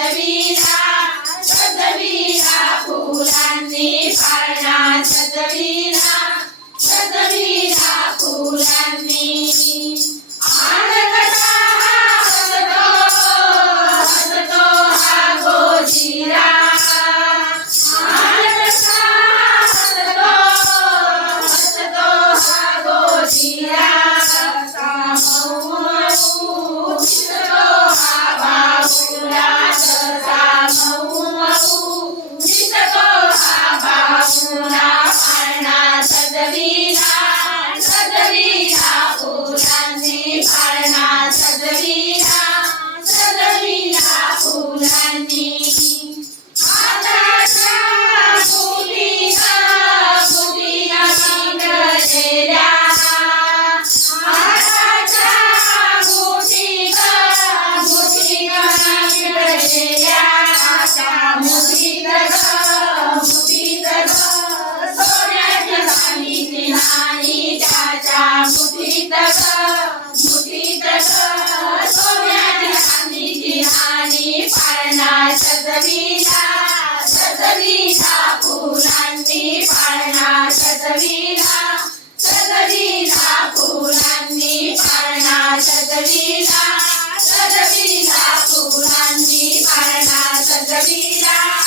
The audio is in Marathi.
सजविला सजविला फुलांनी पाळणा सजविला सजविला फुलांनी आनंद हसतो हसतो हा गोजिरा आनंद हसतो हसतो हा गोजिरा सजविला सजविला फुलांनी पाळणा सजविला सजविला फुलांनी आताच्या मुलीला मुलीला गलेल्या आताच्या मुलीला मुलीला गलेल्या आता मुलीत आणि त्याच्या मुठीत सोन्याची चांदीची आणि पाळणा सजविला सजविला फुलांनी पाळणा सजविला सजविला फुलांनी पाळणा सजविला सजविला फुलांनी पाळणा सजविला